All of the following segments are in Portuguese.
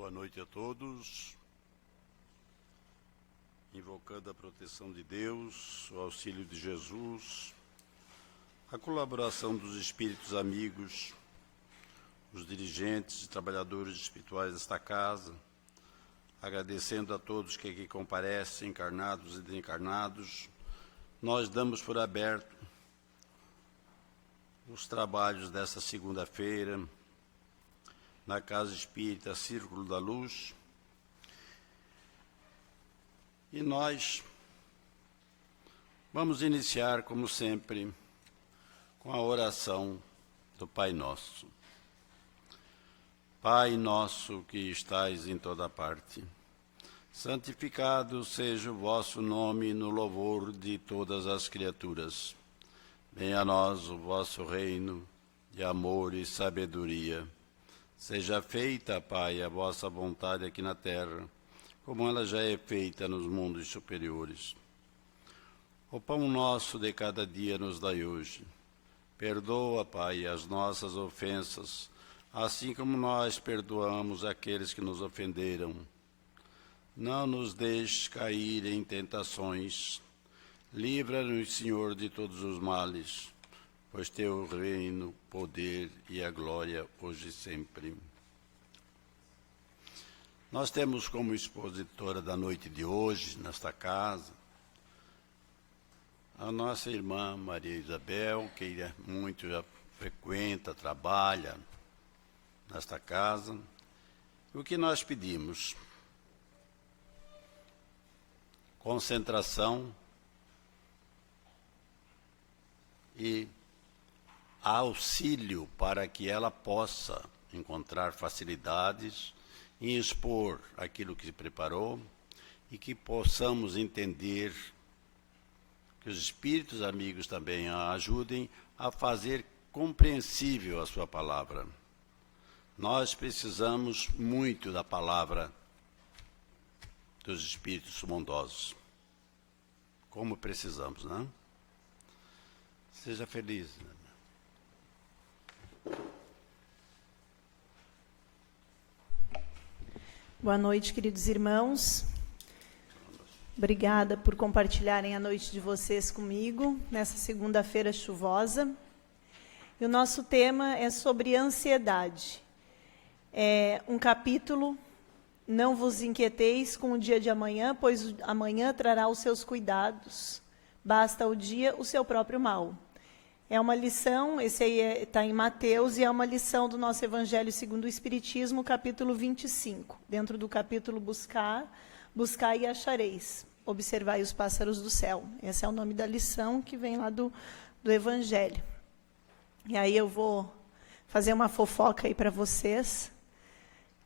Boa noite a todos. Invocando a proteção de Deus, o auxílio de Jesus, a colaboração dos espíritos amigos, os dirigentes e trabalhadores espirituais desta casa, agradecendo a todos que aqui comparecem, encarnados e desencarnados, nós damos por aberto os trabalhos desta segunda-feira na Casa Espírita Círculo da Luz. E nós vamos iniciar, como sempre, com a oração do Pai Nosso. Pai nosso que estais em toda parte, santificado seja o vosso nome no louvor de todas as criaturas. Venha a nós o vosso reino de amor e sabedoria. Seja feita, Pai, a vossa vontade aqui na terra, como ela já é feita nos mundos superiores. O pão nosso de cada dia nos dai hoje. Perdoa, Pai, as nossas ofensas, assim como nós perdoamos aqueles que nos ofenderam. Não nos deixes cair em tentações. Livra-nos, Senhor, de todos os males, pois teu reino, poder e a glória hoje e sempre. Nós temos como expositora da noite de hoje, nesta casa, a nossa irmã Maria Isabel, que muito já frequenta, trabalha nesta casa. O que nós pedimos? Concentração e auxílio para que ela possa encontrar facilidades em expor aquilo que se preparou e que possamos entender, que os espíritos amigos também a ajudem a fazer compreensível a sua palavra. Nós precisamos muito da palavra dos espíritos bondosos. Como precisamos, não? Seja feliz. Boa noite, queridos irmãos. Obrigada por compartilharem a noite de vocês comigo, nessa segunda-feira chuvosa. E o nosso tema é sobre ansiedade. É um capítulo, não vos inquieteis com o dia de amanhã, pois amanhã trará os seus cuidados. Basta o dia o seu próprio mal. É uma lição, esse aí está em Mateus, e é uma lição do nosso Evangelho segundo o Espiritismo, capítulo 25. Dentro do capítulo buscar e achareis. Observai os pássaros do céu. Esse é o nome da lição que vem lá do Evangelho. E aí eu vou fazer uma fofoca aí para vocês,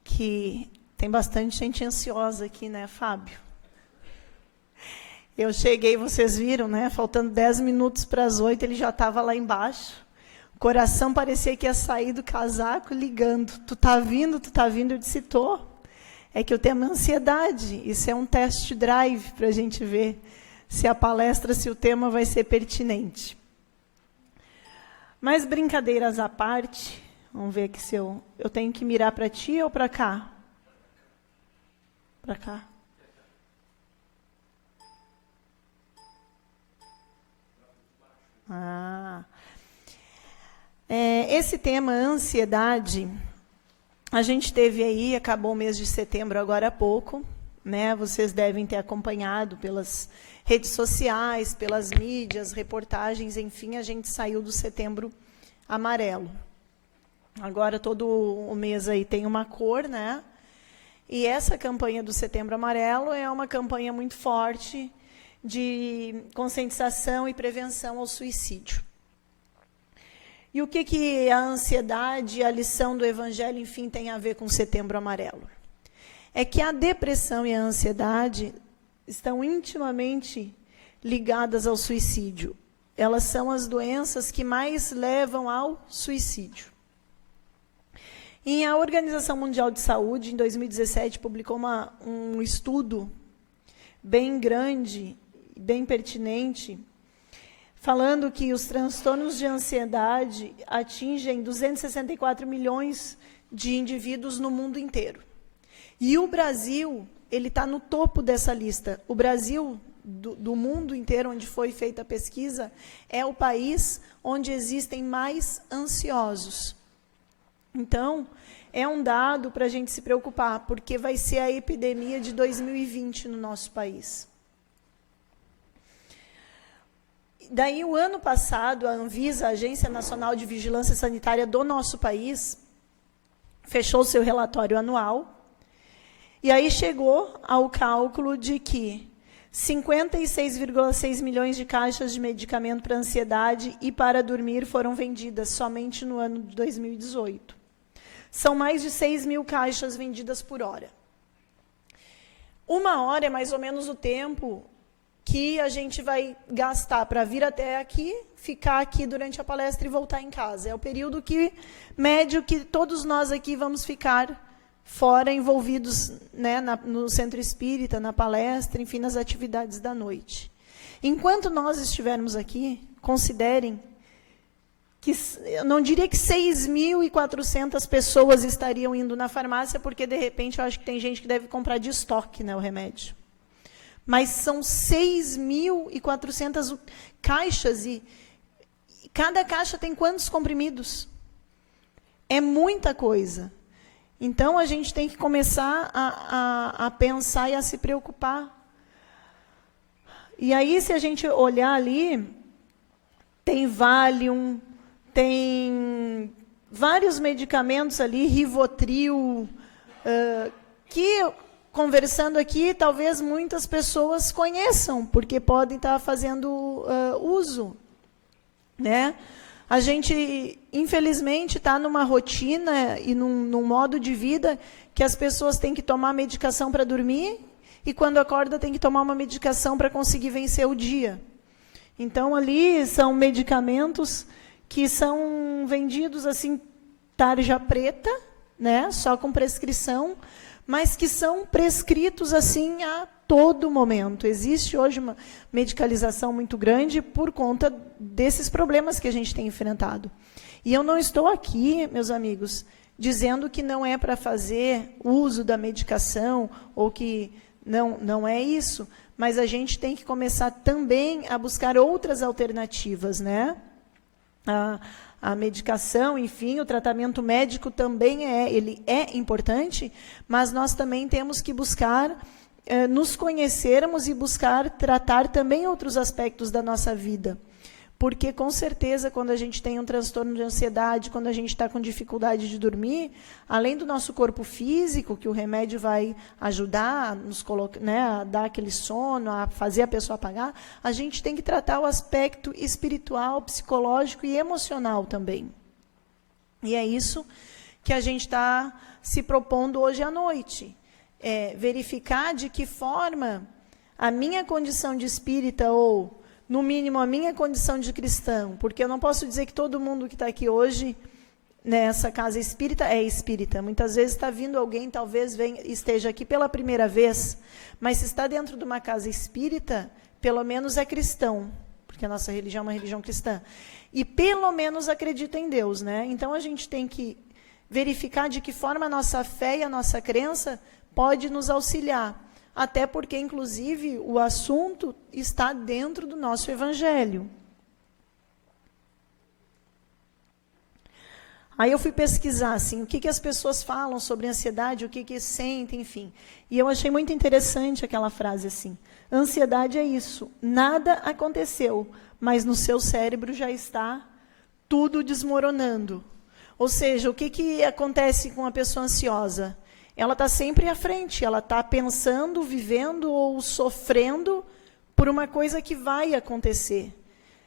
que tem bastante gente ansiosa aqui, né, Fábio? Eu cheguei, vocês viram, né? Faltando 10 minutos para as 8, ele já estava lá embaixo. O coração parecia que ia sair do casaco ligando. Tu tá vindo? Eu disse, tô. É que eu tenho ansiedade. Isso é um test drive para a gente ver se a palestra, se o tema vai ser pertinente. Mas brincadeiras à parte, vamos ver aqui se eu tenho que mirar para ti ou para cá? Para cá. Esse tema, ansiedade, a gente teve aí, acabou o mês de setembro agora há pouco, né? Vocês devem ter acompanhado pelas redes sociais, pelas mídias, reportagens, enfim, a gente saiu do Setembro Amarelo. Agora todo o mês aí tem uma cor, né? E essa campanha do Setembro Amarelo é uma campanha muito forte de conscientização e prevenção ao suicídio. E o que a ansiedade e a lição do Evangelho, enfim, tem a ver com o Setembro Amarelo? É que a depressão e a ansiedade estão intimamente ligadas ao suicídio. Elas são as doenças que mais levam ao suicídio. E a Organização Mundial de Saúde, em 2017, publicou um estudo bem grande, bem pertinente, falando que os transtornos de ansiedade atingem 264 milhões de indivíduos no mundo inteiro. E o Brasil, ele está no topo dessa lista. O Brasil, do mundo inteiro onde foi feita a pesquisa, é o país onde existem mais ansiosos. Então, é um dado para a gente se preocupar, porque vai ser a epidemia de 2020 no nosso país. Daí, o ano passado, a Anvisa, a Agência Nacional de Vigilância Sanitária do nosso país, fechou seu relatório anual, e aí chegou ao cálculo de que 56,6 milhões de caixas de medicamento para ansiedade e para dormir foram vendidas somente no ano de 2018. São mais de 6 mil caixas vendidas por hora. 1 hora é mais ou menos o tempo que a gente vai gastar para vir até aqui, ficar aqui durante a palestra e voltar em casa. É o período médio que todos nós aqui vamos ficar fora, envolvidos, né, no centro espírita, na palestra, enfim, nas atividades da noite. Enquanto nós estivermos aqui, considerem que, eu não diria que 6.400 pessoas estariam indo na farmácia, porque, de repente, eu acho que tem gente que deve comprar de estoque, né, o remédio. Mas são 6.400 caixas, e cada caixa tem quantos comprimidos? É muita coisa. Então, a gente tem que começar a pensar e a se preocupar. E aí, se a gente olhar ali, tem Valium, tem vários medicamentos ali, Rivotril, que, conversando aqui, talvez muitas pessoas conheçam, porque podem estar fazendo uso, né? A gente, infelizmente, está numa rotina e num modo de vida que as pessoas têm que tomar medicação para dormir e, quando acorda, tem que tomar uma medicação para conseguir vencer o dia. Então, ali são medicamentos que são vendidos assim, tarja preta, né, só com prescrição, mas que são prescritos assim a todo momento. Existe hoje uma medicalização muito grande por conta desses problemas que a gente tem enfrentado. E eu não estou aqui, meus amigos, dizendo que não é para fazer uso da medicação, ou que não é isso, mas a gente tem que começar também a buscar outras alternativas, né? A medicação, enfim, o tratamento médico também ele é importante, mas nós também temos que buscar nos conhecermos e buscar tratar também outros aspectos da nossa vida. Porque, com certeza, quando a gente tem um transtorno de ansiedade, quando a gente está com dificuldade de dormir, além do nosso corpo físico, que o remédio vai ajudar a nos né, a dar aquele sono, a fazer a pessoa apagar, a gente tem que tratar o aspecto espiritual, psicológico e emocional também. E é isso que a gente está se propondo hoje à noite. Verificar de que forma a minha condição de espírita, ou, no mínimo, a minha condição de cristão, porque eu não posso dizer que todo mundo que está aqui hoje, nessa casa espírita, é espírita. Muitas vezes está vindo alguém, talvez esteja aqui pela primeira vez, mas se está dentro de uma casa espírita, pelo menos é cristão, porque a nossa religião é uma religião cristã. E pelo menos acredita em Deus, né? Então, a gente tem que verificar de que forma a nossa fé e a nossa crença pode nos auxiliar, até porque, inclusive, o assunto está dentro do nosso evangelho. Aí eu fui pesquisar, assim, o que as pessoas falam sobre ansiedade, o que sentem, enfim. E eu achei muito interessante aquela frase assim: ansiedade é isso, nada aconteceu, mas no seu cérebro já está tudo desmoronando. Ou seja, o que acontece com a pessoa ansiosa? Ela está sempre à frente, ela está pensando, vivendo ou sofrendo por uma coisa que vai acontecer.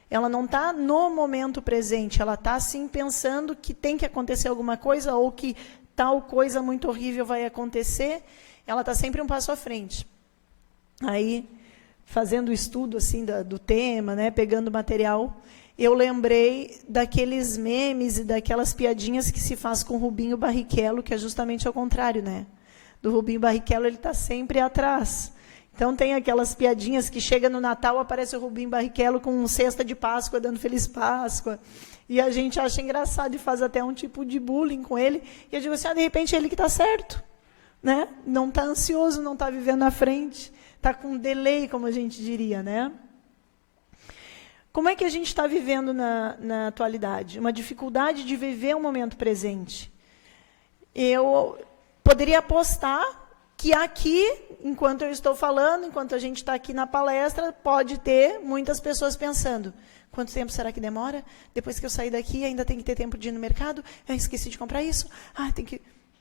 Ela não está no momento presente, ela está, sim, pensando que tem que acontecer alguma coisa, ou que tal coisa muito horrível vai acontecer. Ela está sempre um passo à frente. Aí, fazendo o estudo assim, do tema, né, pegando material, eu lembrei daqueles memes e daquelas piadinhas que se faz com o Rubinho Barrichello, que é justamente ao contrário, né? Do Rubinho Barrichello, ele está sempre atrás. Então, tem aquelas piadinhas que chega no Natal, aparece o Rubinho Barrichello com cesta de Páscoa, dando Feliz Páscoa, e a gente acha engraçado e faz até um tipo de bullying com ele, e eu digo assim, de repente, é ele que está certo, né? Não está ansioso, não está vivendo à frente, está com delay, como a gente diria, né? Como é que a gente está vivendo na atualidade? Uma dificuldade de viver o momento presente. Eu poderia apostar que aqui, enquanto eu estou falando, enquanto a gente está aqui na palestra, pode ter muitas pessoas pensando: quanto tempo será que demora? Depois que eu sair daqui, ainda tem que ter tempo de ir no mercado? Esqueci de comprar isso? Tem que...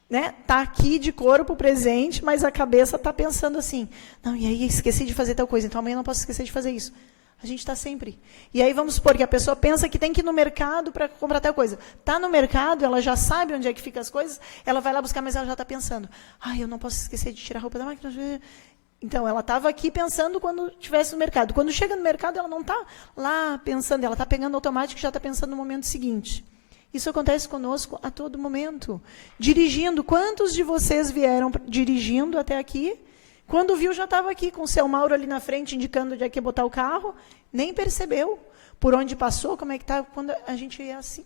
né? Tá aqui de corpo presente, mas a cabeça está pensando assim: não, e aí esqueci de fazer tal coisa, então amanhã eu não posso esquecer de fazer isso. A gente está sempre. E aí vamos supor que a pessoa pensa que tem que ir no mercado para comprar tal coisa. Está no mercado, ela já sabe onde é que ficam as coisas, ela vai lá buscar, mas ela já está pensando: eu não posso esquecer de tirar a roupa da máquina. Então, ela estava aqui pensando quando estivesse no mercado. Quando chega no mercado, ela não está lá pensando, ela está pegando automático e já está pensando no momento seguinte. Isso acontece conosco a todo momento. Dirigindo, quantos de vocês vieram dirigindo até aqui? Quando viu, já estava aqui, com o seu Mauro ali na frente, indicando onde é que ia botar o carro, nem percebeu por onde passou, como é que está. Quando a gente é assim,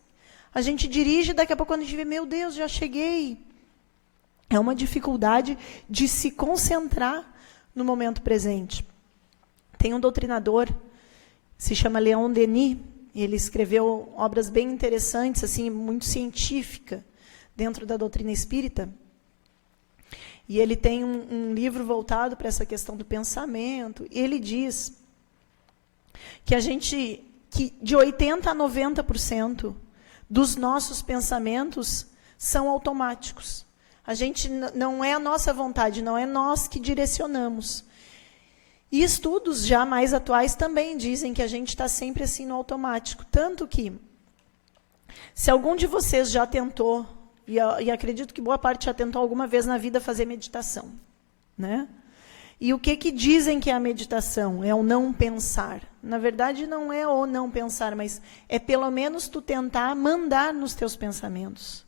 a gente dirige, daqui a pouco quando a gente vê: meu Deus, já cheguei. É uma dificuldade de se concentrar no momento presente. Tem um doutrinador, se chama Leon Denis, ele escreveu obras bem interessantes, assim, muito científica, dentro da doutrina espírita. E ele tem um livro voltado para essa questão do pensamento. E ele diz que que de 80% a 90% dos nossos pensamentos são automáticos. A gente não é a nossa vontade, não é nós que direcionamos. E estudos já mais atuais também dizem que a gente está sempre assim no automático. Tanto que, se algum de vocês já tentou, e acredito que boa parte já tentou alguma vez na vida fazer meditação, né? E o que dizem que é a meditação? É o não pensar. Na verdade, não é o não pensar, mas é pelo menos tu tentar mandar nos teus pensamentos.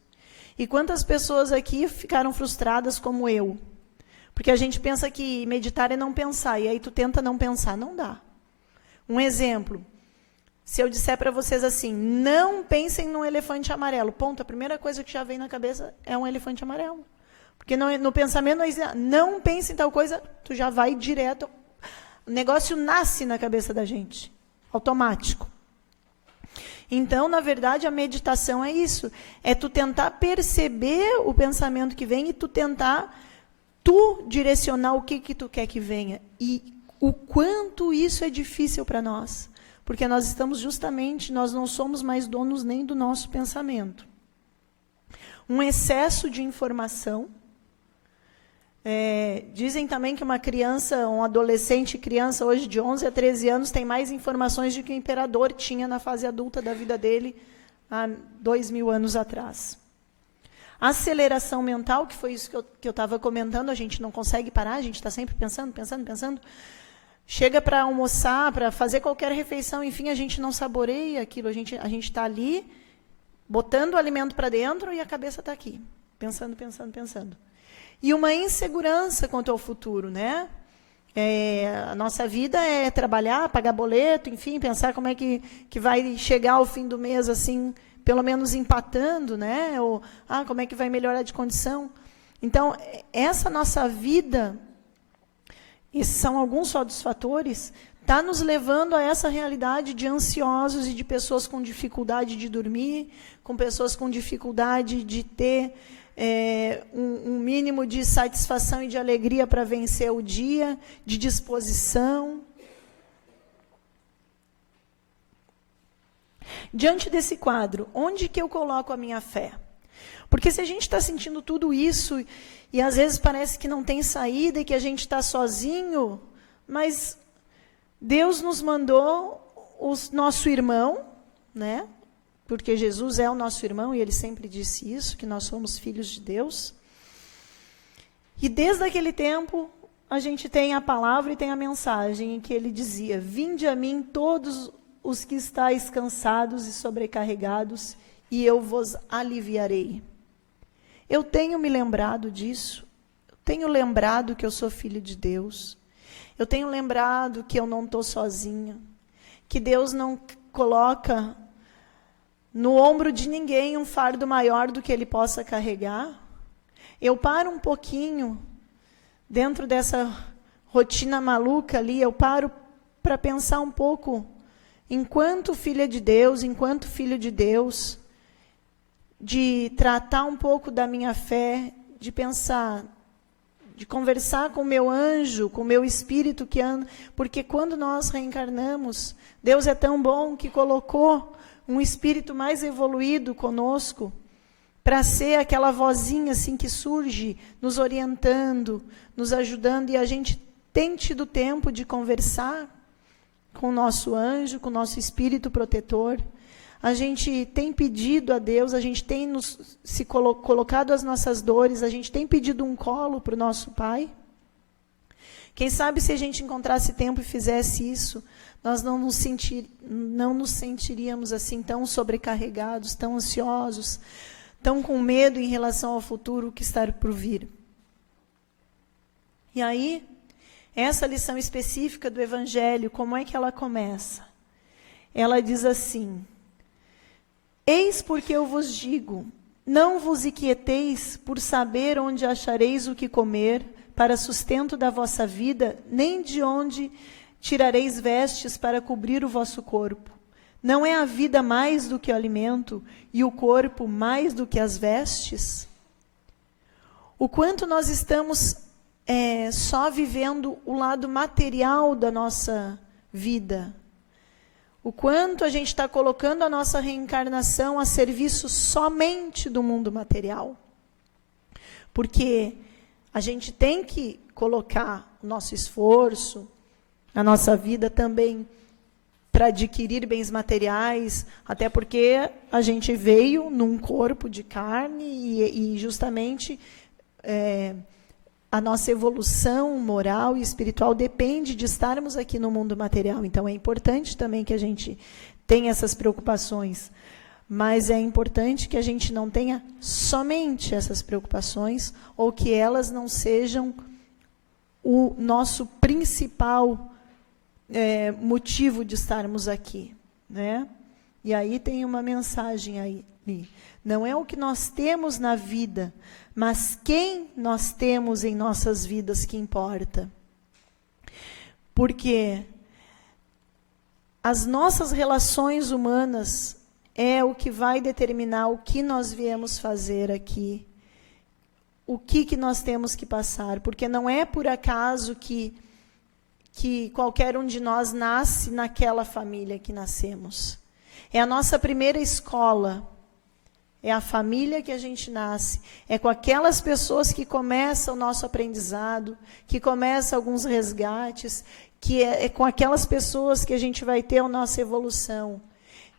E quantas pessoas aqui ficaram frustradas como eu? Porque a gente pensa que meditar é não pensar, e aí tu tenta não pensar, não dá. Um exemplo: se eu disser para vocês assim: não pensem num elefante amarelo, ponto, a primeira coisa que já vem na cabeça é um elefante amarelo. Porque no pensamento não existe: não pense em tal coisa, tu já vai direto. O negócio nasce na cabeça da gente, automático. Então, na verdade, a meditação é isso. É tu tentar perceber o pensamento que vem e tu tentar direcionar o que tu quer que venha. E o quanto isso é difícil para nós. Porque nós estamos nós não somos mais donos nem do nosso pensamento. Um excesso de informação. Dizem também que um adolescente, criança hoje de 11 a 13 anos, tem mais informações do que o imperador tinha na fase adulta da vida dele há 2000 anos atrás. A aceleração mental, que foi isso que eu estava comentando, a gente não consegue parar, a gente está sempre pensando. Chega para almoçar, para fazer qualquer refeição, enfim, a gente não saboreia aquilo, a gente está ali, botando o alimento para dentro e a cabeça está aqui, pensando. E uma insegurança quanto ao futuro, né? A nossa vida é trabalhar, pagar boleto, enfim, pensar como é que vai chegar ao fim do mês, assim, pelo menos empatando, né? Ou, como é que vai melhorar de condição? Então, essa nossa vida, esses são alguns só dos fatores, está nos levando a essa realidade de ansiosos e de pessoas com dificuldade de dormir, com pessoas com dificuldade de ter um mínimo de satisfação e de alegria para vencer o dia, de disposição. Diante desse quadro, onde que eu coloco a minha fé? Porque se a gente está sentindo tudo isso, e às vezes parece que não tem saída e que a gente está sozinho, mas Deus nos mandou o nosso irmão, né? Porque Jesus é o nosso irmão, e ele sempre disse isso, que nós somos filhos de Deus. E desde aquele tempo, a gente tem a palavra e tem a mensagem em que ele dizia: vinde a mim todos os que estáis cansados e sobrecarregados, e eu vos aliviarei. Eu tenho me lembrado disso, eu tenho lembrado que eu sou filho de Deus, eu tenho lembrado que eu não estou sozinha, que Deus não coloca no ombro de ninguém um fardo maior do que ele possa carregar. eu paro um pouquinho, dentro dessa rotina maluca ali, eu paro para pensar um pouco, enquanto filha de Deus, enquanto filho de Deus, de tratar um pouco da minha fé, de pensar, de conversar com o meu anjo, com o meu espírito que anda, porque quando nós reencarnamos, Deus é tão bom que colocou um espírito mais evoluído conosco, para ser aquela vozinha assim que surge, nos orientando, nos ajudando, e a gente tem tido tempo de conversar com o nosso anjo, com o nosso espírito protetor. A gente tem pedido a Deus, a gente tem colocado as nossas dores, a gente tem pedido um colo para o nosso Pai. Quem sabe se a gente encontrasse tempo e fizesse isso, nós não nos sentiríamos assim tão sobrecarregados, tão ansiosos, tão com medo em relação ao futuro que está por vir. E aí, essa lição específica do Evangelho, como é que ela começa? Ela diz assim: eis porque eu vos digo, não vos inquieteis por saber onde achareis o que comer para sustento da vossa vida, nem de onde tirareis vestes para cobrir o vosso corpo. Não é a vida mais do que o alimento e o corpo mais do que as vestes? O quanto nós estamos só vivendo o lado material da nossa vida. O quanto a gente está colocando a nossa reencarnação a serviço somente do mundo material. Porque a gente tem que colocar o nosso esforço, a nossa vida também para adquirir bens materiais, até porque a gente veio num corpo de carne e justamente a nossa evolução moral e espiritual depende de estarmos aqui no mundo material. Então, é importante também que a gente tenha essas preocupações, mas é importante que a gente não tenha somente essas preocupações ou que elas não sejam o nosso principal motivo de estarmos aqui, né? E aí tem uma mensagem aí. Não é o que nós temos na vida, mas quem nós temos em nossas vidas que importa. Porque as nossas relações humanas é o que vai determinar o que nós viemos fazer aqui, o que nós temos que passar, porque não é por acaso que qualquer um de nós nasce naquela família que nascemos. É a nossa primeira escola, é a família que a gente nasce, é com aquelas pessoas que começa o nosso aprendizado, que começa alguns resgates, que é com aquelas pessoas que a gente vai ter a nossa evolução.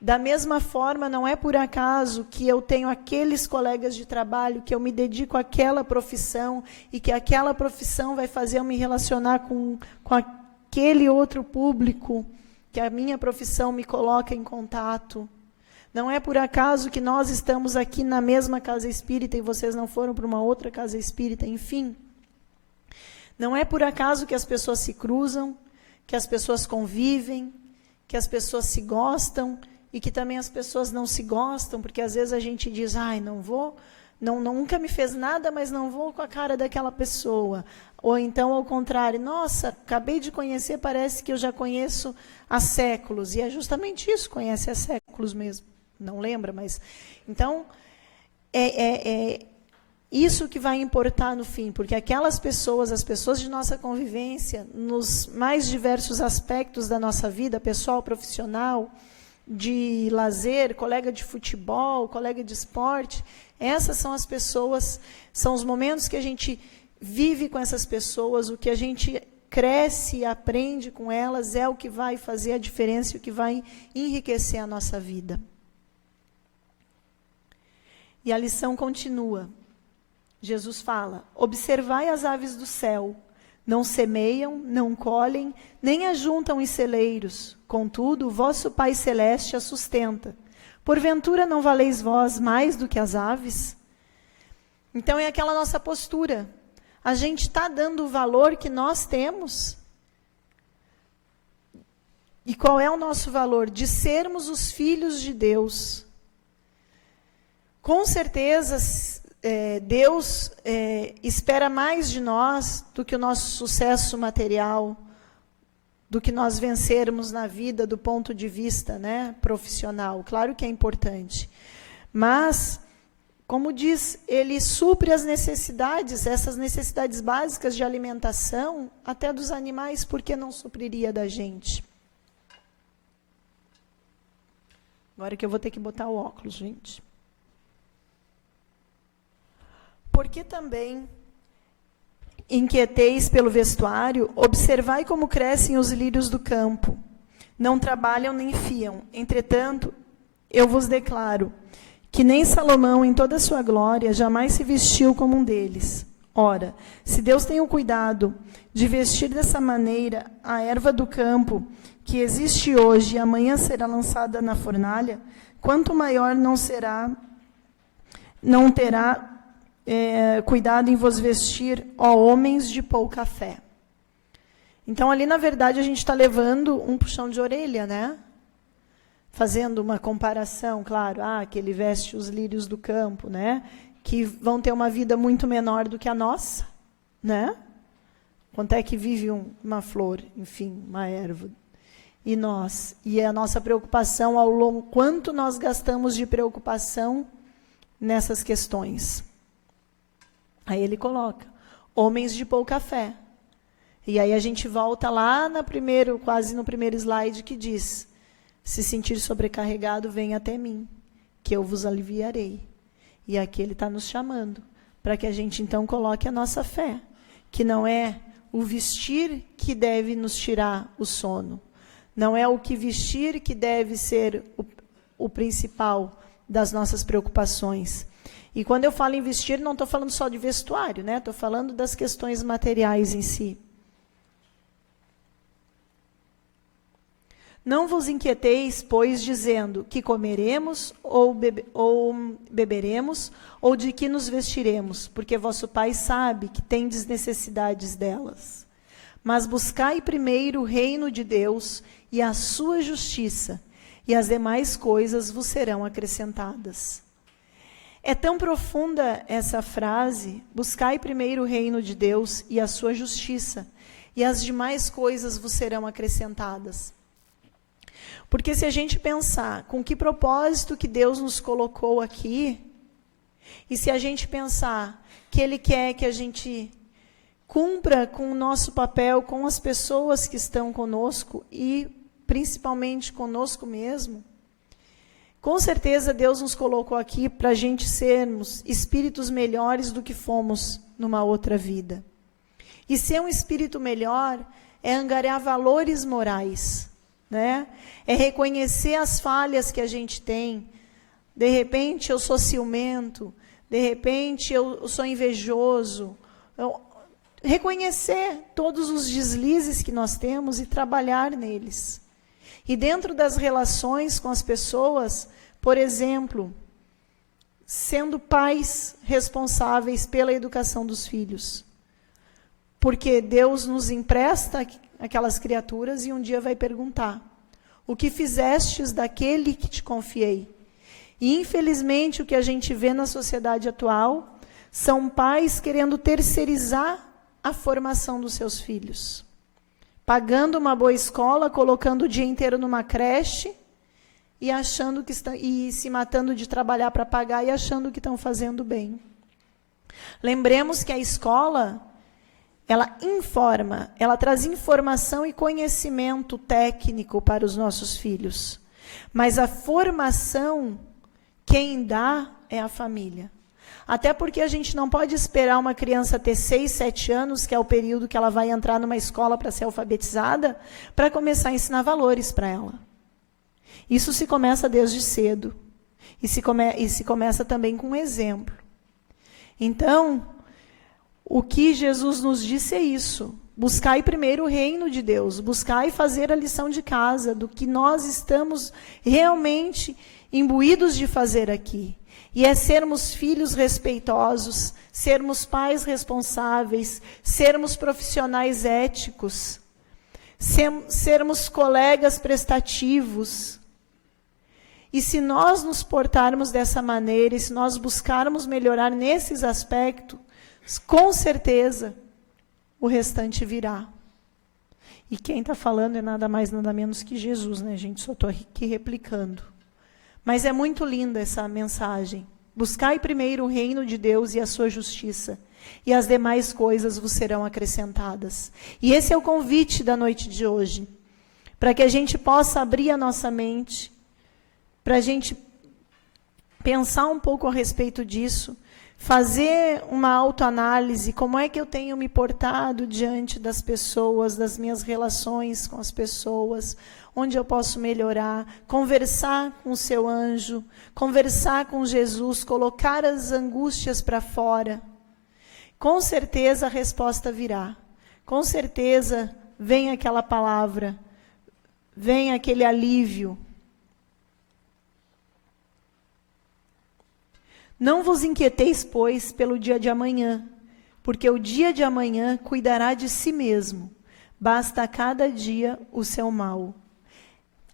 Da mesma forma, não é por acaso que eu tenho aqueles colegas de trabalho, que eu me dedico àquela profissão, e que aquela profissão vai fazer eu me relacionar com aquele outro público, que a minha profissão me coloca em contato. Não é por acaso que nós estamos aqui na mesma casa espírita e vocês não foram para uma outra casa espírita, enfim. Não é por acaso que as pessoas se cruzam, que as pessoas convivem, que as pessoas se gostam e que também as pessoas não se gostam, porque às vezes a gente diz, não vou, nunca me fez nada, mas não vou com a cara daquela pessoa. Ou então, ao contrário, nossa, acabei de conhecer, parece que eu já conheço há séculos. E é justamente isso, conhece há séculos mesmo. Não lembra, mas... Então, é isso que vai importar no fim, porque aquelas pessoas, as pessoas de nossa convivência, nos mais diversos aspectos da nossa vida, pessoal, profissional, de lazer, colega de futebol, colega de esporte, essas são as pessoas, são os momentos que a gente vive com essas pessoas, o que a gente cresce e aprende com elas é o que vai fazer a diferença e o que vai enriquecer a nossa vida. E a lição continua. Jesus fala, observai as aves do céu, não semeiam, não colhem, nem ajuntam em celeiros, contudo, o vosso Pai Celeste a sustenta. Porventura não valeis vós mais do que as aves? Então é aquela nossa postura. A gente está dando o valor que nós temos. E qual é o nosso valor? De sermos os filhos de Deus. Com certeza, Deus espera mais de nós do que o nosso sucesso material, do que nós vencermos na vida do ponto de vista, né, profissional. Claro que é importante. Mas, como diz, ele supre as necessidades, essas necessidades básicas de alimentação, até dos animais, por que não supriria da gente? Agora que eu vou ter que botar o óculos, gente. Porque também inquieteis pelo vestuário, observai como crescem os lírios do campo. Não trabalham nem fiam. Entretanto, eu vos declaro que nem Salomão, em toda a sua glória, jamais se vestiu como um deles. Ora, se Deus tem o cuidado de vestir dessa maneira a erva do campo, que existe hoje e amanhã será lançada na fornalha, quanto maior não terá cuidado em vos vestir, ó homens de pouca fé. Então, ali, na verdade, a gente está levando um puxão de orelha, né? Fazendo uma comparação, claro, que ele veste os lírios do campo, né? Que vão ter uma vida muito menor do que a nossa, né? Quanto é que vive uma flor, enfim, uma erva? E nós? E a nossa preocupação ao longo, quanto nós gastamos de preocupação nessas questões? Aí ele coloca, homens de pouca fé. E aí a gente volta lá quase no primeiro slide que diz, se sentir sobrecarregado, venha até mim, que eu vos aliviarei. E aqui ele está nos chamando, para que a gente então coloque a nossa fé, que não é o vestir que deve nos tirar o sono, não é o que vestir que deve ser o principal das nossas preocupações. E quando eu falo em vestir, não estou falando só de vestuário, né? Estou falando das questões materiais em si. Não vos inquieteis, pois, dizendo que comeremos ou beberemos, ou de que nos vestiremos, porque vosso Pai sabe que tendes necessidades delas. Mas buscai primeiro o reino de Deus e a sua justiça, e as demais coisas vos serão acrescentadas. É tão profunda essa frase, buscai primeiro o reino de Deus e a sua justiça, e as demais coisas vos serão acrescentadas. Porque se a gente pensar com que propósito que Deus nos colocou aqui, e se a gente pensar que Ele quer que a gente cumpra com o nosso papel, com as pessoas que estão conosco, e principalmente conosco mesmo, com certeza Deus nos colocou aqui para a gente sermos espíritos melhores do que fomos numa outra vida. E ser um espírito melhor é angariar valores morais, né? É reconhecer as falhas que a gente tem. De repente eu sou ciumento, de repente eu sou invejoso. Reconhecer todos os deslizes que nós temos e trabalhar neles. E dentro das relações com as pessoas, por exemplo, sendo pais responsáveis pela educação dos filhos. Porque Deus nos empresta aquelas criaturas e um dia vai perguntar, o que fizestes daquele que te confiei? E, infelizmente, o que a gente vê na sociedade atual são pais querendo terceirizar a formação dos seus filhos. Pagando uma boa escola, colocando o dia inteiro numa creche e achando que e se matando de trabalhar para pagar e achando que estão fazendo bem. Lembremos que a escola, ela informa, ela traz informação e conhecimento técnico para os nossos filhos. Mas a formação, quem dá é a família. Até porque a gente não pode esperar uma criança ter 6, 7 anos, que é o período que ela vai entrar numa escola para ser alfabetizada, para começar a ensinar valores para ela. Isso se começa desde cedo. E se começa também com um exemplo. Então, o que Jesus nos disse é isso. Buscai primeiro o reino de Deus. Buscai fazer a lição de casa do que nós estamos realmente imbuídos de fazer aqui. E é sermos filhos respeitosos, sermos pais responsáveis, sermos profissionais éticos, sermos colegas prestativos. E se nós nos portarmos dessa maneira, e se nós buscarmos melhorar nesses aspectos, com certeza o restante virá. E quem está falando é nada mais, nada menos que Jesus, né, gente? Só estou aqui replicando. Mas é muito linda essa mensagem. Buscai primeiro o reino de Deus e a sua justiça, e as demais coisas vos serão acrescentadas. E esse é o convite da noite de hoje, para que a gente possa abrir a nossa mente, para a gente pensar um pouco a respeito disso, fazer uma autoanálise, como é que eu tenho me portado diante das pessoas, das minhas relações com as pessoas, onde eu posso melhorar, conversar com o seu anjo, conversar com Jesus, colocar as angústias para fora. Com certeza a resposta virá. Com certeza vem aquela palavra, vem aquele alívio. Não vos inquieteis, pois, pelo dia de amanhã, porque o dia de amanhã cuidará de si mesmo. Basta a cada dia o seu mal.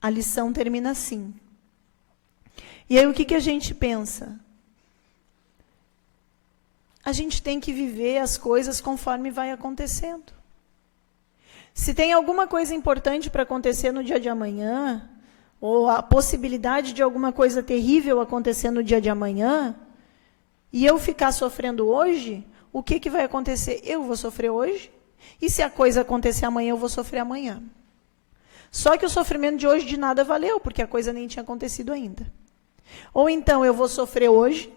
A lição termina assim. E aí o que a gente pensa? A gente tem que viver as coisas conforme vai acontecendo. Se tem alguma coisa importante para acontecer no dia de amanhã, ou a possibilidade de alguma coisa terrível acontecer no dia de amanhã, e eu ficar sofrendo hoje, o que vai acontecer? Eu vou sofrer hoje, e se a coisa acontecer amanhã, eu vou sofrer amanhã. Só que o sofrimento de hoje de nada valeu, porque a coisa nem tinha acontecido ainda. Ou então eu vou sofrer hoje,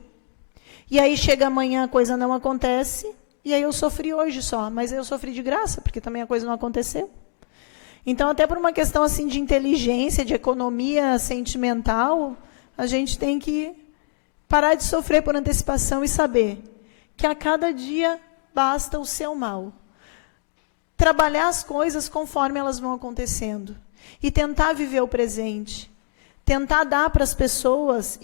e aí chega amanhã, a coisa não acontece, e aí eu sofri hoje só, mas eu sofri de graça, porque também a coisa não aconteceu. Então, até por uma questão assim de inteligência, de economia sentimental, a gente tem que parar de sofrer por antecipação e saber que a cada dia basta o seu mal. Trabalhar as coisas conforme elas vão acontecendo. E tentar viver o presente. Tentar dar para as pessoas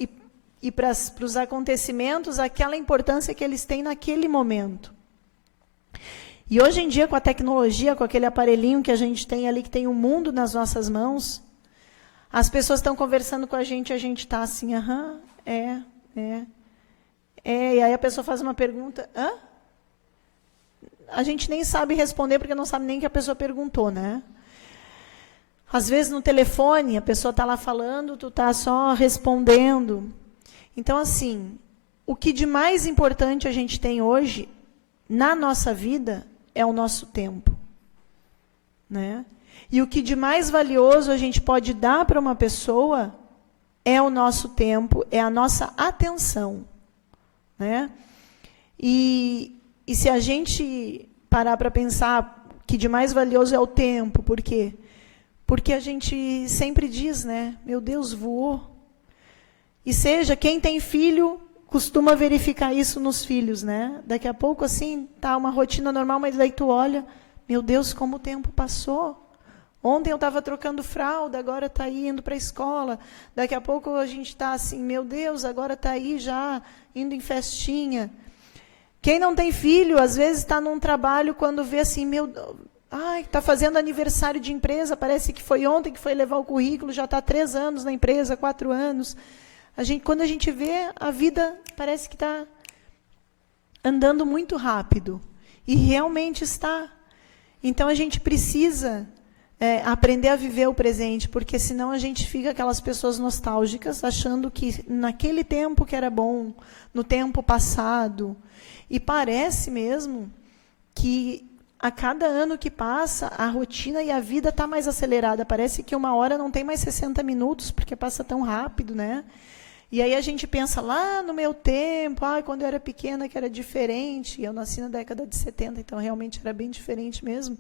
e para os acontecimentos aquela importância que eles têm naquele momento. E hoje em dia, com a tecnologia, com aquele aparelhinho que a gente tem ali, que tem o mundo nas nossas mãos, as pessoas estão conversando com a gente está assim, e aí a pessoa faz uma pergunta, a gente nem sabe responder, porque não sabe nem que a pessoa perguntou, né? Às vezes no telefone, a pessoa está lá falando, tu está só respondendo. Então, assim, o que de mais importante a gente tem hoje, na nossa vida, é o nosso tempo, né? E o que de mais valioso a gente pode dar para uma pessoa é o nosso tempo, é a nossa atenção, né? E se a gente parar para pensar que de mais valioso é o tempo, por quê? Porque a gente sempre diz, né? Meu Deus, voou. E seja, quem tem filho costuma verificar isso nos filhos, né? Daqui a pouco, assim, tá uma rotina normal, mas daí tu olha, meu Deus, como o tempo passou. Ontem eu estava trocando fralda, agora está aí indo para a escola. Daqui a pouco a gente está assim, meu Deus, agora está aí já indo em festinha. Quem não tem filho, às vezes está num trabalho, quando vê assim, está fazendo aniversário de empresa, parece que foi ontem que foi levar o currículo, já está 3 anos na empresa, 4 anos. Quando a gente vê, a vida parece que está andando muito rápido. E realmente está. Então, a gente precisa aprender a viver o presente, porque senão a gente fica aquelas pessoas nostálgicas, achando que naquele tempo que era bom, no tempo passado. E parece mesmo que a cada ano que passa, a rotina e a vida está mais acelerada. Parece que 1 hora não tem mais 60 minutos, porque passa tão rápido, né? E aí a gente pensa, lá no meu tempo, quando eu era pequena, que era diferente. Eu nasci na década de 70, então realmente era bem diferente mesmo.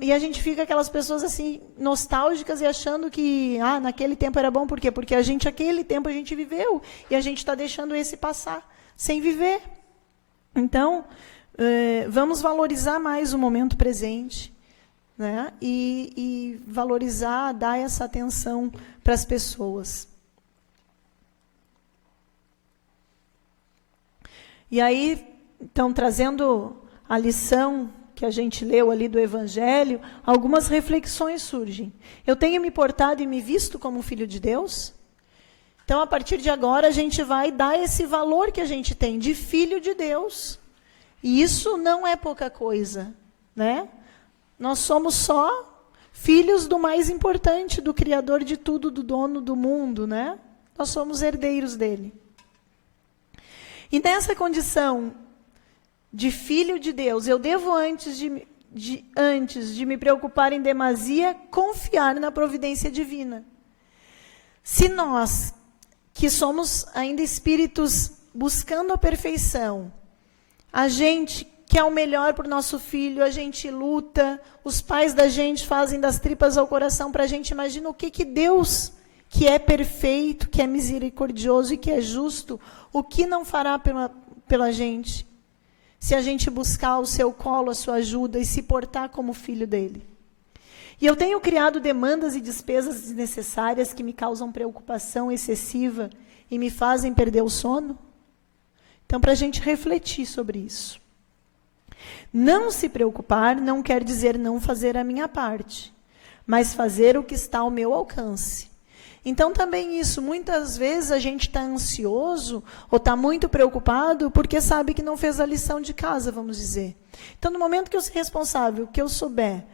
E a gente fica aquelas pessoas assim, nostálgicas e achando que naquele tempo era bom. Por quê? Porque aquele tempo a gente viveu e a gente está deixando esse passar sem viver. Então, vamos valorizar mais o momento presente, né? E valorizar, dar essa atenção para as pessoas. E aí, então, trazendo a lição que a gente leu ali do Evangelho, algumas reflexões surgem. Eu tenho me portado e me visto como filho de Deus? Então, a partir de agora, a gente vai dar esse valor que a gente tem de filho de Deus. E isso não é pouca coisa, né? Nós somos só filhos do mais importante, do Criador de tudo, do dono do mundo, né? Nós somos herdeiros dele. E nessa condição de filho de Deus, eu devo, antes de me preocupar em demasia, confiar na providência divina. Se nós, que somos ainda espíritos buscando a perfeição, a gente quer o melhor para o nosso filho, a gente luta, os pais da gente fazem das tripas ao coração para a gente. Imagina o que Deus, que é perfeito, que é misericordioso e que é justo, o que não fará pela gente, se a gente buscar o seu colo, a sua ajuda e se portar como filho dele. E eu tenho criado demandas e despesas desnecessárias que me causam preocupação excessiva e me fazem perder o sono? Então, para a gente refletir sobre isso. Não se preocupar não quer dizer não fazer a minha parte, mas fazer o que está ao meu alcance. Então, também isso, muitas vezes a gente está ansioso ou está muito preocupado porque sabe que não fez a lição de casa, vamos dizer. Então, no momento que eu sou responsável, que eu souber,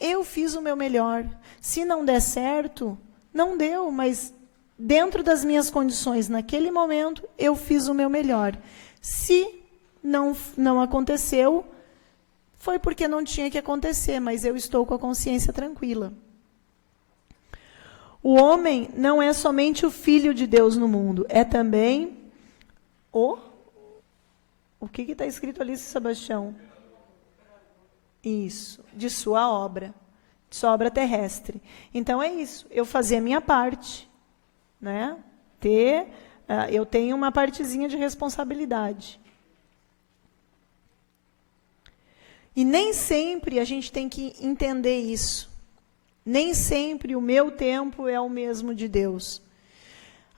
eu fiz o meu melhor. Se não der certo, não deu, mas dentro das minhas condições, naquele momento, eu fiz o meu melhor. Se não aconteceu, foi porque não tinha que acontecer, mas eu estou com a consciência tranquila. O homem não é somente o filho de Deus no mundo, é também o que está escrito ali, Sebastião? Isso, de sua obra terrestre. Então é isso, eu fazer a minha parte, né? Eu tenho uma partezinha de responsabilidade. E nem sempre a gente tem que entender isso. Nem sempre o meu tempo é o mesmo de Deus.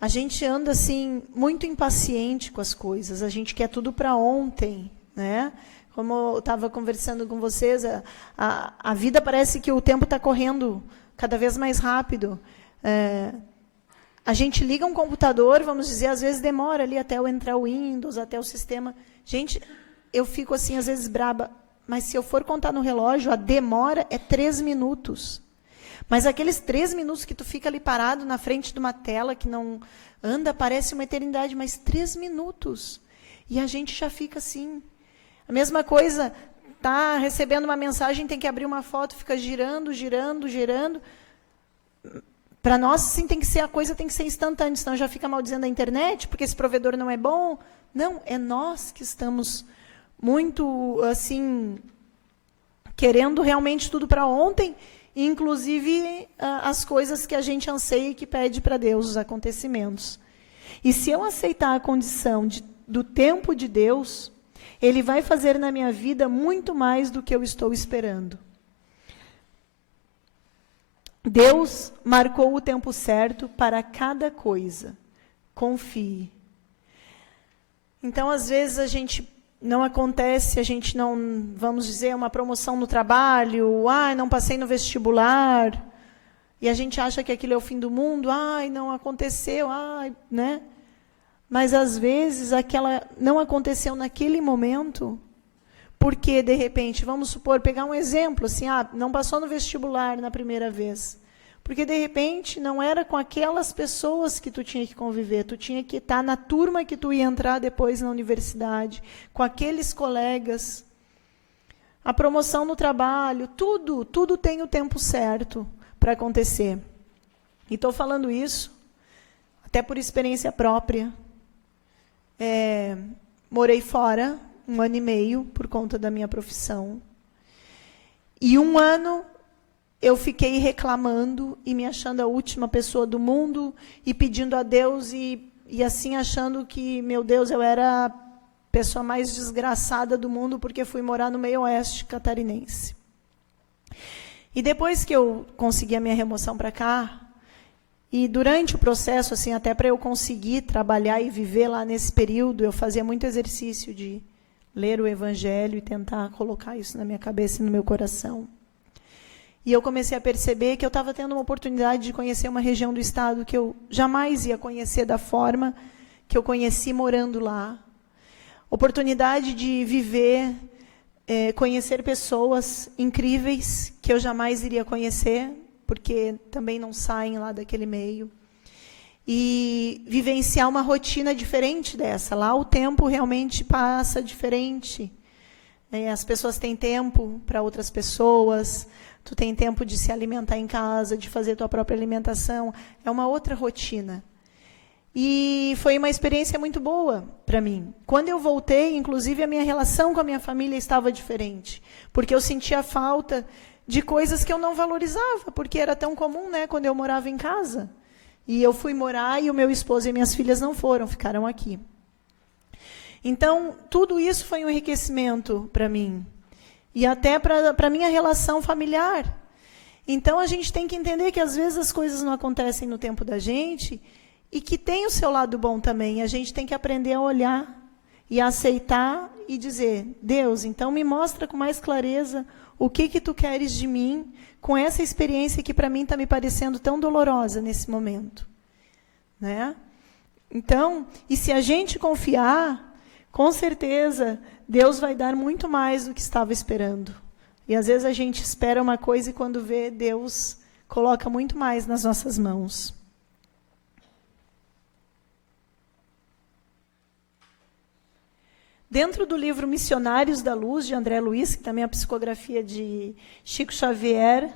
A gente anda assim muito impaciente com as coisas, a gente quer tudo para ontem, né? Como eu estava conversando com vocês, a vida parece que o tempo está correndo cada vez mais rápido. A gente liga um computador, vamos dizer, às vezes demora ali até eu entrar o Windows, até o sistema. Gente, eu fico assim, às vezes braba, mas se eu for contar no relógio, a demora é 3 minutos. Mas aqueles 3 minutos que tu fica ali parado na frente de uma tela que não anda, parece uma eternidade, mas 3 minutos. E a gente já fica assim. A mesma coisa, tá recebendo uma mensagem, tem que abrir uma foto, fica girando. Para nós, sim, a coisa tem que ser instantânea, senão já fica maldizendo a internet, porque esse provedor não é bom. Não, é nós que estamos muito, assim, querendo realmente tudo para ontem, inclusive as coisas que a gente anseia e que pede para Deus, os acontecimentos. E se eu aceitar a condição do tempo de Deus, Ele vai fazer na minha vida muito mais do que eu estou esperando. Deus marcou o tempo certo para cada coisa. Confie. Então, às vezes, a gente não acontece, a gente não, vamos dizer, uma promoção no trabalho, não passei no vestibular, e a gente acha que aquilo é o fim do mundo, não aconteceu, né? Mas, às vezes, aquela não aconteceu naquele momento, porque, de repente, vamos supor, pegar um exemplo, assim, não passou no vestibular na primeira vez, porque, de repente, não era com aquelas pessoas que tu tinha que conviver, tu tinha que estar na turma que tu ia entrar depois na universidade, com aqueles colegas, a promoção no trabalho, tudo tem o tempo certo para acontecer. E estou falando isso até por experiência própria. Morei fora 1 ano e meio por conta da minha profissão. E 1 ano eu fiquei reclamando e me achando a última pessoa do mundo e pedindo a Deus e assim achando que, meu Deus, eu era a pessoa mais desgraçada do mundo porque fui morar no meio oeste catarinense. E depois que eu consegui a minha remoção para cá, e durante o processo, assim, até para eu conseguir trabalhar e viver lá nesse período, eu fazia muito exercício de ler o Evangelho e tentar colocar isso na minha cabeça e no meu coração. E eu comecei a perceber que eu estava tendo uma oportunidade de conhecer uma região do estado que eu jamais ia conhecer da forma que eu conheci morando lá. Oportunidade de viver, conhecer pessoas incríveis que eu jamais iria conhecer, porque também não saem lá daquele meio. E vivenciar uma rotina diferente dessa. Lá o tempo realmente passa diferente. As pessoas têm tempo para outras pessoas, tu tem tempo de se alimentar em casa, de fazer tua própria alimentação. É uma outra rotina. E foi uma experiência muito boa para mim. Quando eu voltei, inclusive, a minha relação com a minha família estava diferente. Porque eu sentia falta de coisas que eu não valorizava, porque era tão comum, né, quando eu morava em casa. E eu fui morar e o meu esposo e minhas filhas não foram, ficaram aqui. Então, tudo isso foi um enriquecimento para mim. E até para a minha relação familiar. Então, a gente tem que entender que, às vezes, as coisas não acontecem no tempo da gente e que tem o seu lado bom também. A gente tem que aprender a olhar e a aceitar e dizer, Deus, então me mostra com mais clareza o que tu queres de mim com essa experiência que para mim está me parecendo tão dolorosa nesse momento. Né? Então, e se a gente confiar, com certeza, Deus vai dar muito mais do que estava esperando. E às vezes a gente espera uma coisa e quando vê, Deus coloca muito mais nas nossas mãos. Dentro do livro Missionários da Luz, de André Luiz, que também é a psicografia de Chico Xavier,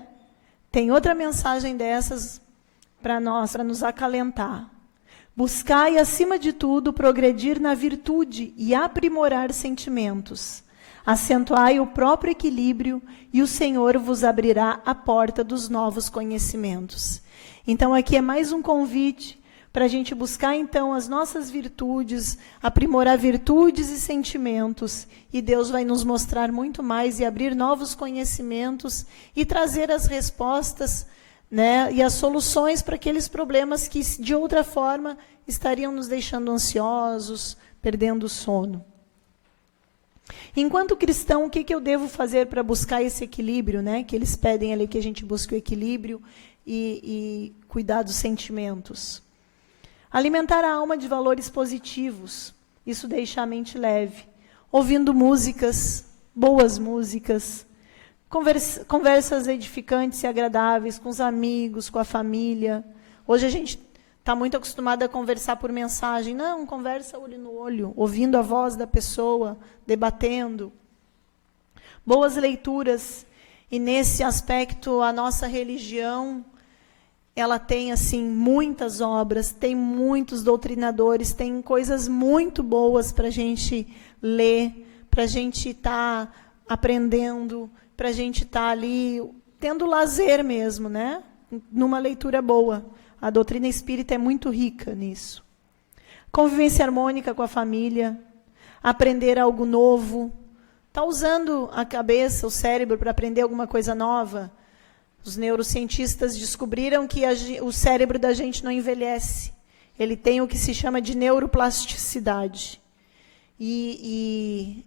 tem outra mensagem dessas para nós, para nos acalentar. Buscai, acima de tudo, progredir na virtude e aprimorar sentimentos. Acentuai o próprio equilíbrio e o Senhor vos abrirá a porta dos novos conhecimentos. Então, aqui é mais um convite para a gente buscar, então, as nossas virtudes, aprimorar virtudes e sentimentos, e Deus vai nos mostrar muito mais e abrir novos conhecimentos e trazer as respostas, né, e as soluções para aqueles problemas que, de outra forma, estariam nos deixando ansiosos, perdendo o sono. Enquanto cristão, o que eu devo fazer para buscar esse equilíbrio, né, que eles pedem ali que a gente busque o equilíbrio e cuidar dos sentimentos? Alimentar a alma de valores positivos, isso deixa a mente leve. Ouvindo músicas, boas músicas, conversas edificantes e agradáveis com os amigos, com a família. Hoje a gente está muito acostumado a conversar por mensagem. Não, conversa olho no olho, ouvindo a voz da pessoa, debatendo. Boas leituras. E nesse aspecto, a nossa religião, ela tem, assim, muitas obras, tem muitos doutrinadores, tem coisas muito boas para a gente ler, para a gente estar aprendendo, para a gente estar ali, tendo lazer mesmo, né? Numa leitura boa. A doutrina espírita é muito rica nisso. Convivência harmônica com a família, aprender algo novo, tá usando a cabeça, o cérebro para aprender alguma coisa nova. Os neurocientistas descobriram que o cérebro da gente não envelhece. Ele tem o que se chama de neuroplasticidade. E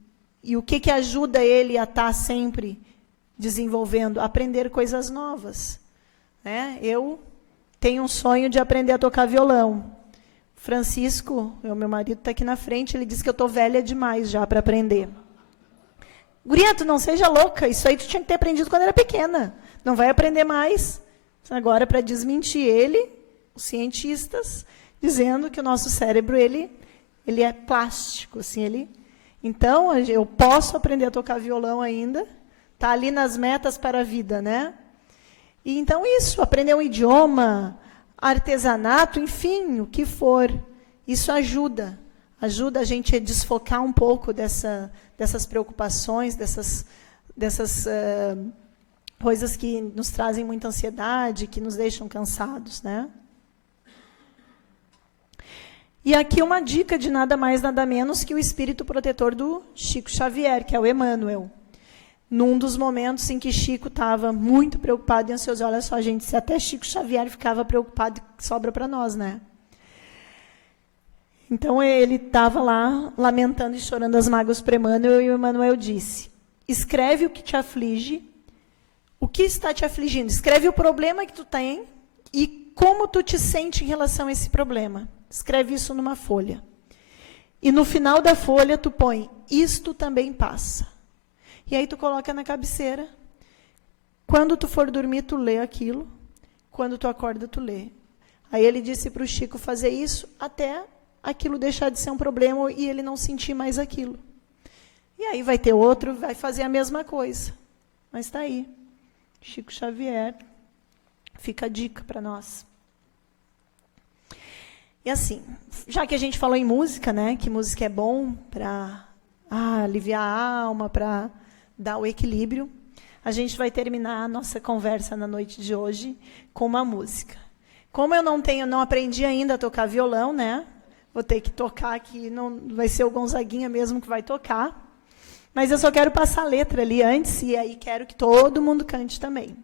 o que ajuda ele a estar sempre desenvolvendo? Aprender coisas novas. Né? Eu tenho um sonho de aprender a tocar violão. Francisco, meu marido, está aqui na frente, ele disse que eu estou velha demais já para aprender. Guria, tu não seja louca, isso aí tu tinha que ter aprendido quando era pequena. Não vai aprender mais. Agora, para desmentir ele, os cientistas, dizendo que o nosso cérebro, ele é plástico. Assim, então, eu posso aprender a tocar violão ainda, está ali nas metas para a vida, né? E então isso, aprender um idioma, artesanato, enfim, o que for, isso ajuda a gente a desfocar um pouco dessas preocupações, dessas coisas que nos trazem muita ansiedade, que nos deixam cansados, né? E aqui uma dica de nada mais, nada menos que o espírito protetor do Chico Xavier, que é o Emmanuel. Num dos momentos em que Chico estava muito preocupado e ansioso, olha só, gente, se até Chico Xavier ficava preocupado, sobra para nós, né? Então, ele estava lá, lamentando e chorando as mágoas para Emmanuel, e o Emmanuel disse, escreve o que te aflige, O que está te afligindo? Escreve o problema que tu tem e como tu te sente em relação a esse problema. Escreve isso numa folha. E no final da folha tu põe, isto também passa. E aí tu coloca na cabeceira. Quando tu for dormir, tu lê aquilo. Quando tu acorda, tu lê. Aí ele disse para o Chico fazer isso até aquilo deixar de ser um problema e ele não sentir mais aquilo. E aí vai ter outro, vai fazer a mesma coisa. Mas está aí. Chico Xavier. Fica a dica para nós. E assim, já que a gente falou em música, né, que música é bom para aliviar a alma, para dar o equilíbrio, a gente vai terminar a nossa conversa na noite de hoje com uma música. Como eu não aprendi ainda a tocar violão, né, vou ter que tocar aqui, não vai ser o Gonzaguinha mesmo que vai tocar, mas eu só quero passar a letra ali antes, e aí quero que todo mundo cante também.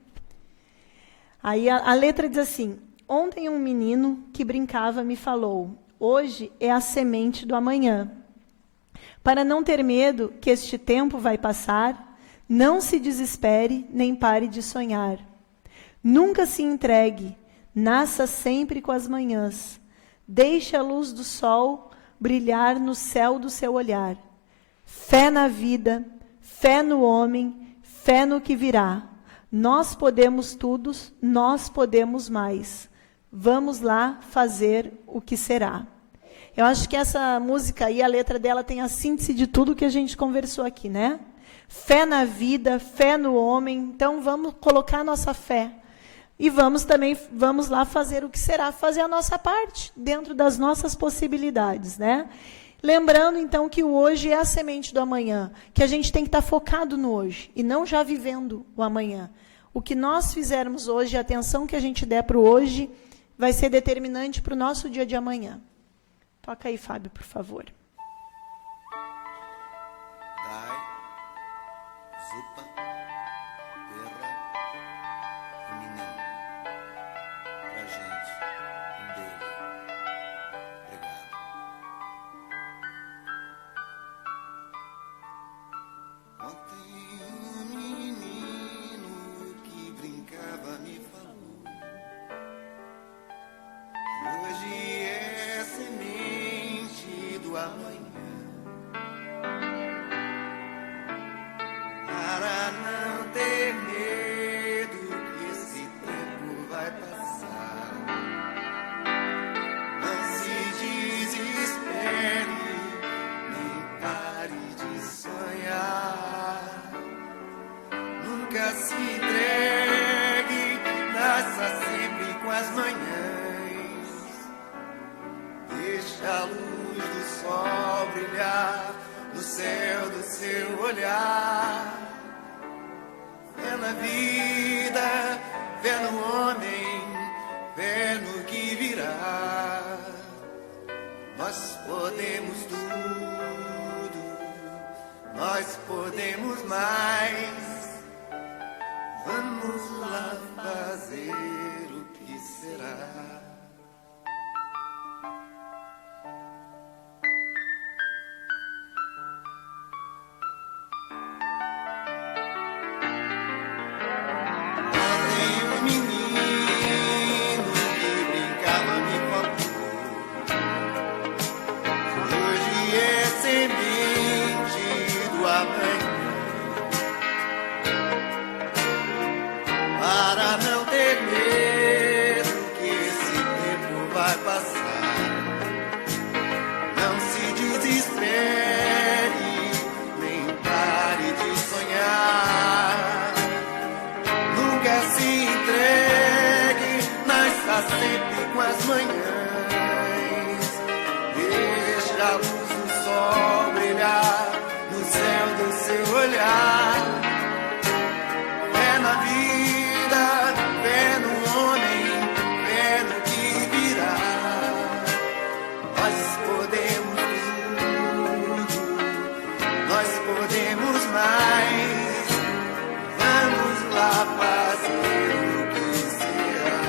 Aí a letra diz assim: ontem um menino que brincava me falou, hoje é a semente do amanhã. Para não ter medo que este tempo vai passar, não se desespere nem pare de sonhar. Nunca se entregue, nasça sempre com as manhãs. Deixe a luz do sol brilhar no céu do seu olhar. Fé na vida, fé no homem, fé no que virá. Nós podemos tudo, nós podemos mais. Vamos lá fazer o que será. Eu acho que essa música aí, a letra dela tem a síntese de tudo que a gente conversou aqui, né? Fé na vida, fé no homem. Então, vamos colocar a nossa fé. E vamos lá fazer o que será, fazer a nossa parte, dentro das nossas possibilidades, né? Lembrando, então, que o hoje é a semente do amanhã, que a gente tem que estar focado no hoje, e não já vivendo o amanhã. O que nós fizermos hoje, a atenção que a gente der para o hoje, vai ser determinante para o nosso dia de amanhã. Toca aí, Fábio, por favor. Dai, zupa, terra e menino. Pra gente, beijo. Obrigado. Ontem um menino que brincava me falou, hoje é semente do amanhã. Para não ter medo que esse tempo vai passar, não se desespere, nem pare de sonhar. Nunca se entregue, nasça sempre com as manhãs. Deixa a luz do sol brilhar no céu do seu olhar. Fé na vida, fé no homem, fé no que virá. Nós podemos tudo, nós podemos mais. Vamos lá fazer o que será. Para não ter medo que esse tempo vai passar, não se desespere, nem pare de sonhar. Nunca se entregue, nasça sempre com as manhãs. Deixa a luz do sol brilhar no céu do seu olhar. Fé na vida, fé no homem, fé no que virá. Nós podemos tudo, nós podemos mais. Vamos lá fazer o que será.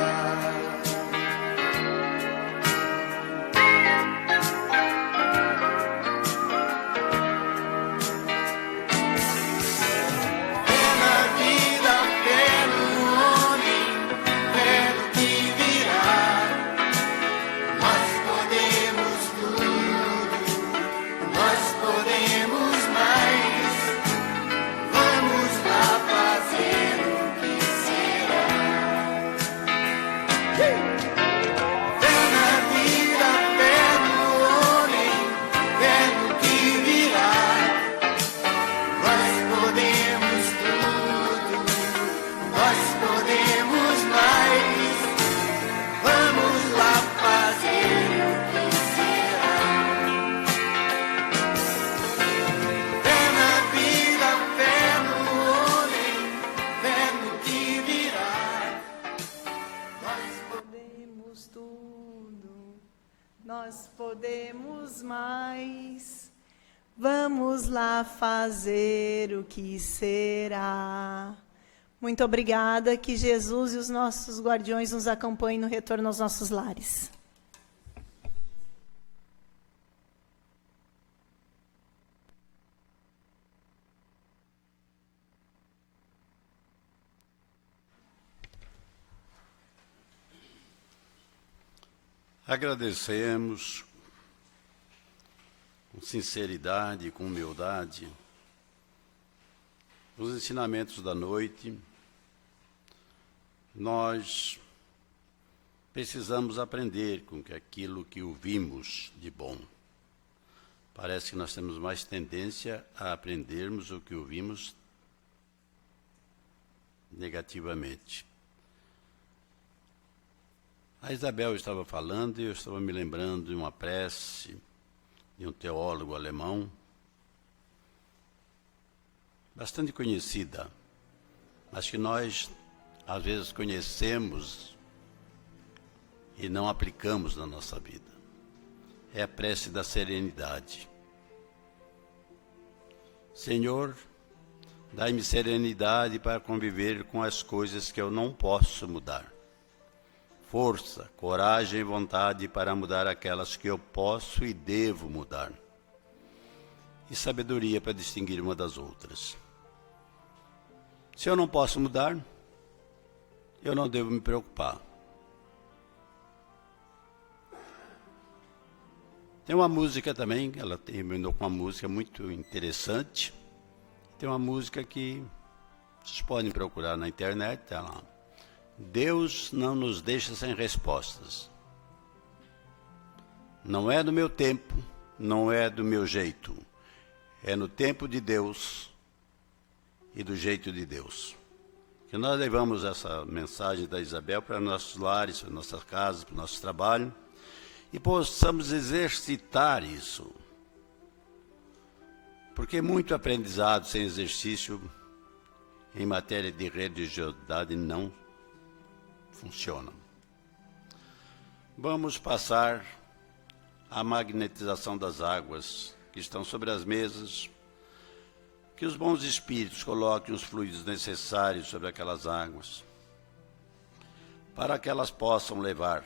nós podemos mais. Vamos lá fazer o que será. Muito obrigada, que Jesus e os nossos guardiões nos acompanhem no retorno aos nossos lares. Agradecemos com sinceridade e com humildade os ensinamentos da noite. Nós precisamos aprender com aquilo que ouvimos de bom. Parece que nós temos mais tendência a aprendermos o que ouvimos negativamente. A Isabel estava falando e eu estava me lembrando de uma prece de um teólogo alemão, bastante conhecida, mas que nós, às vezes, conhecemos e não aplicamos na nossa vida. É a prece da serenidade. Senhor, dai-me serenidade para conviver com as coisas que eu não posso mudar. Força, coragem e vontade para mudar aquelas que eu posso e devo mudar. E sabedoria para distinguir uma das outras. Se eu não posso mudar, eu não devo me preocupar. Tem uma música também, ela terminou com uma música muito interessante. Tem uma música que vocês podem procurar na internet, está lá. Deus não nos deixa sem respostas. Não é do meu tempo, não é do meu jeito. É no tempo de Deus e do jeito de Deus. Que nós levamos essa mensagem da Isabel para nossos lares, para nossas casas, para o nosso trabalho, e possamos exercitar isso. Porque muito aprendizado sem exercício em matéria de religiosidade não funciona. Vamos passar a magnetização das águas que estão sobre as mesas, que os bons espíritos coloquem os fluidos necessários sobre aquelas águas, para que elas possam levar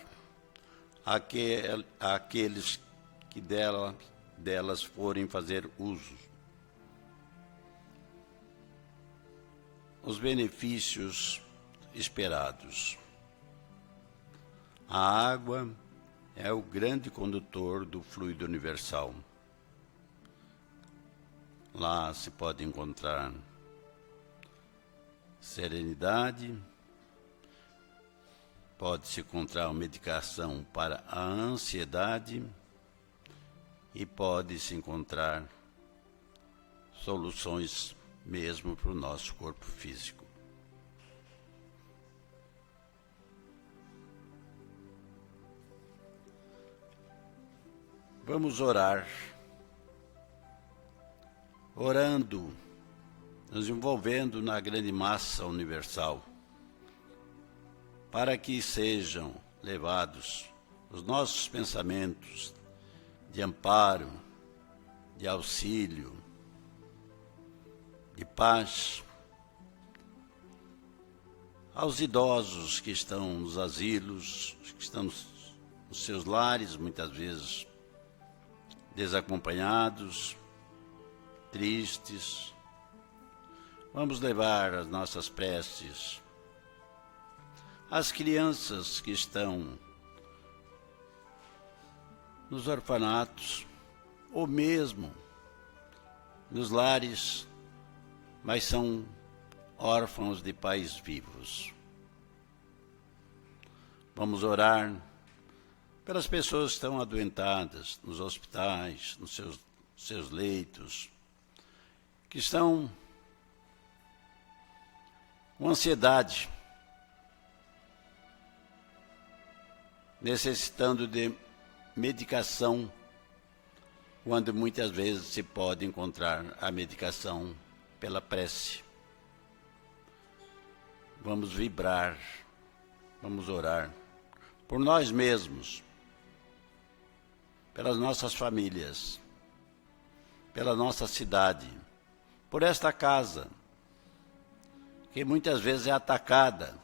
àqueles que delas forem fazer uso os benefícios esperados. A água é o grande condutor do fluido universal. Lá se pode encontrar serenidade, pode-se encontrar uma medicação para a ansiedade e pode-se encontrar soluções mesmo para o nosso corpo físico. Vamos orar, orando, nos envolvendo na grande massa universal, para que sejam levados os nossos pensamentos de amparo, de auxílio, de paz, aos idosos que estão nos asilos, que estão nos seus lares, muitas vezes desacompanhados, tristes. Vamos levar as nossas preces às crianças que estão nos orfanatos, ou mesmo nos lares, mas são órfãos de pais vivos. Vamos orar pelas pessoas que estão adoentadas nos hospitais, nos seus leitos, que estão com ansiedade, necessitando de medicação, quando muitas vezes se pode encontrar a medicação pela prece. Vamos vibrar, vamos orar por nós mesmos, pelas nossas famílias, pela nossa cidade, por esta casa, que muitas vezes é atacada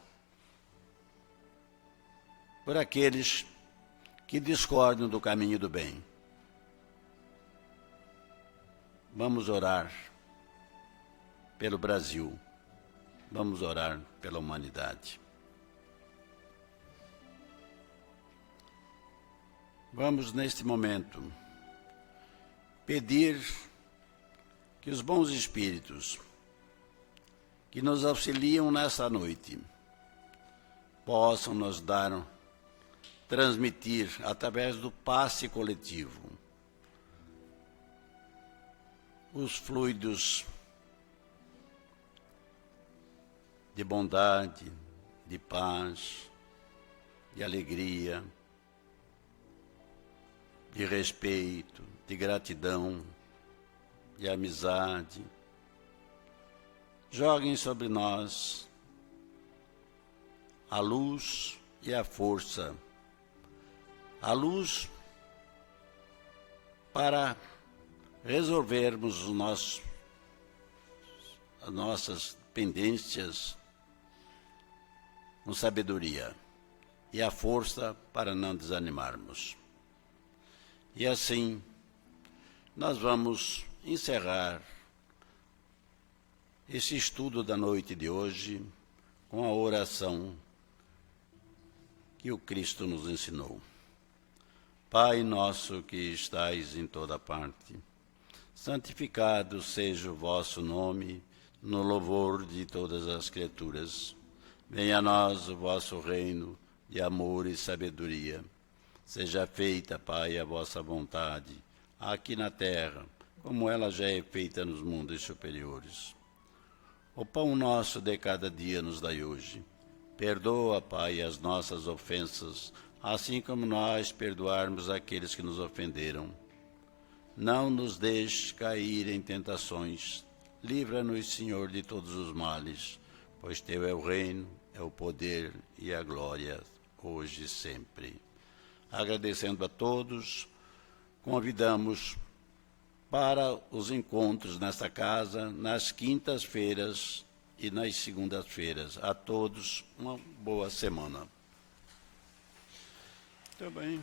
por aqueles que discordam do caminho do bem. Vamos orar pelo Brasil, vamos orar pela humanidade. Vamos, neste momento, pedir que os bons espíritos que nos auxiliam nessa noite possam nos dar, transmitir, através do passe coletivo, os fluidos de bondade, de paz, de alegria, de respeito, de gratidão, de amizade. Joguem sobre nós a luz e a força. A luz para resolvermos as nossas pendências com sabedoria, e a força para não desanimarmos. E assim, nós vamos encerrar esse estudo da noite de hoje com a oração que o Cristo nos ensinou. Pai nosso que estais em toda parte, santificado seja o vosso nome, no louvor de todas as criaturas. Venha a nós o vosso reino de amor e sabedoria. Seja feita, Pai, a vossa vontade, aqui na terra, como ela já é feita nos mundos superiores. O pão nosso de cada dia nos dai hoje. Perdoa, Pai, as nossas ofensas, assim como nós perdoarmos aqueles que nos ofenderam. Não nos deixes cair em tentações. Livra-nos, Senhor, de todos os males, pois Teu é o reino, é o poder e a glória, hoje e sempre. Agradecendo a todos, convidamos para os encontros nesta casa, nas quintas-feiras e nas segundas-feiras. A todos, uma boa semana. Muito bem.